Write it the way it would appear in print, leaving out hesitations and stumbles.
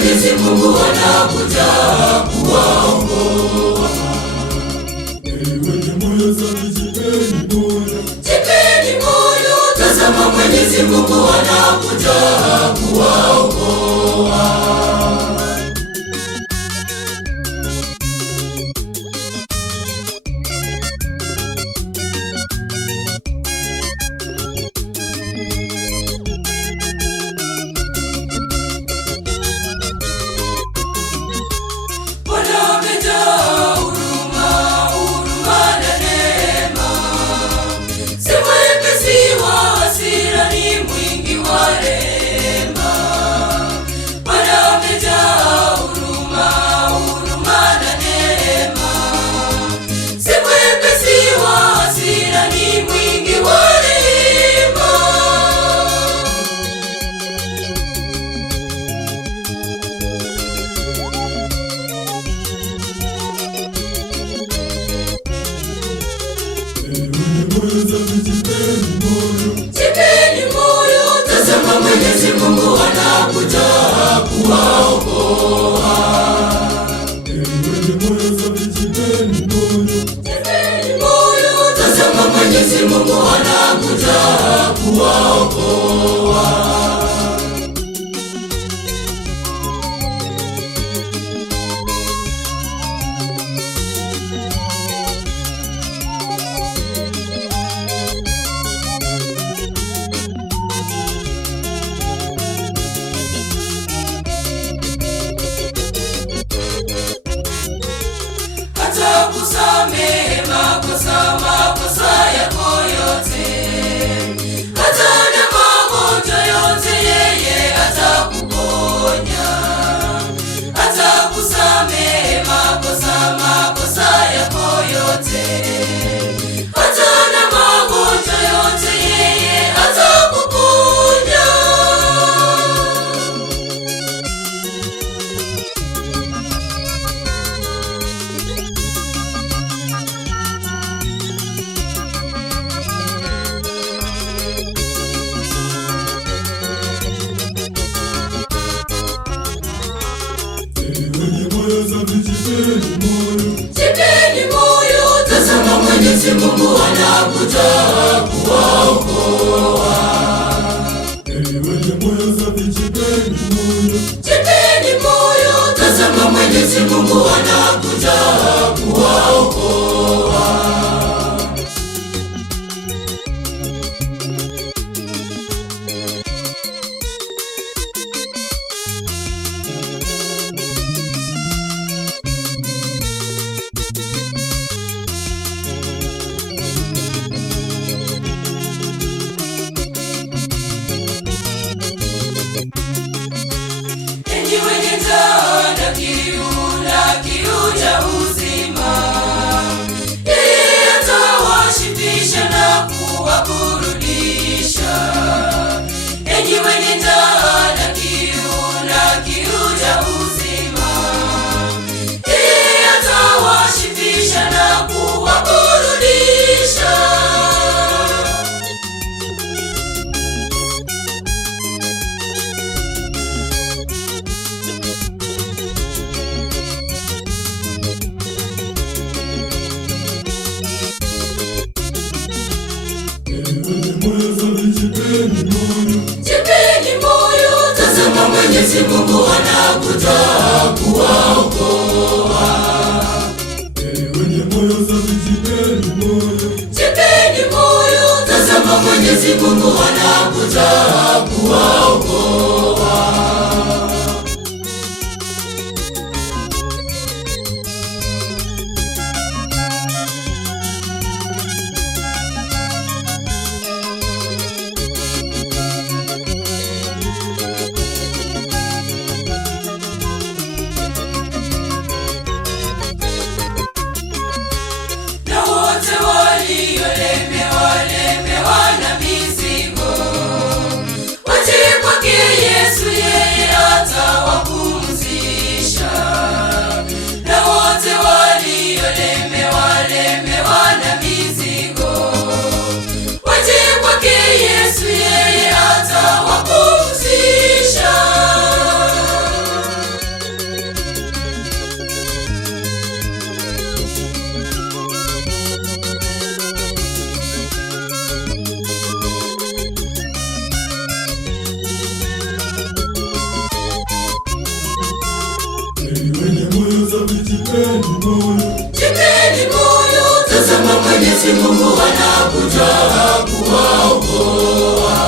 Mwenyezi Mungu anakuja kuwaokoa. Wenye moyo safi jipeni moyo, jipeni moyo, tazama Mwenyezi Mungu anakuja kuwaokoa. Jipeni moyo, tazama Mwenyezi Mungu anakuja kuwaokoa. Jipeni moyo, tazama Mwenyezi Mungu anakuja kuwaokoa. Kusamehe makosa yako yote, hata na magonjwa yote yeye atakuponya. Atakusamehe makosa yako yote, hata na magonjwa yote yeye atakuponya. Jipeni moyo, tazama Mwenyezi Mungu anakuja kuwaokoa. Jipeni moyo, tazama Mwenyezi Mungu anakuja kuwaokoa. Wenye njaa na kiu cha uzima, yeye atawashibisha na kuwaburudisha. Enyi wenye njaa na kiu cha uzima, yeye atawashibisha na kuwaburudisha. Jipeni moyo, tazama Mwenyezi Mungu anakuja kuwaokoa. Jipeni moyo, tazama Mwenyezi Mungu anakuja kuwaokoa. Waliolemewa na mizigo, waje kwake Jipeni moyo, tazama Mwenyezi Mungu anakuja kuwaokoa.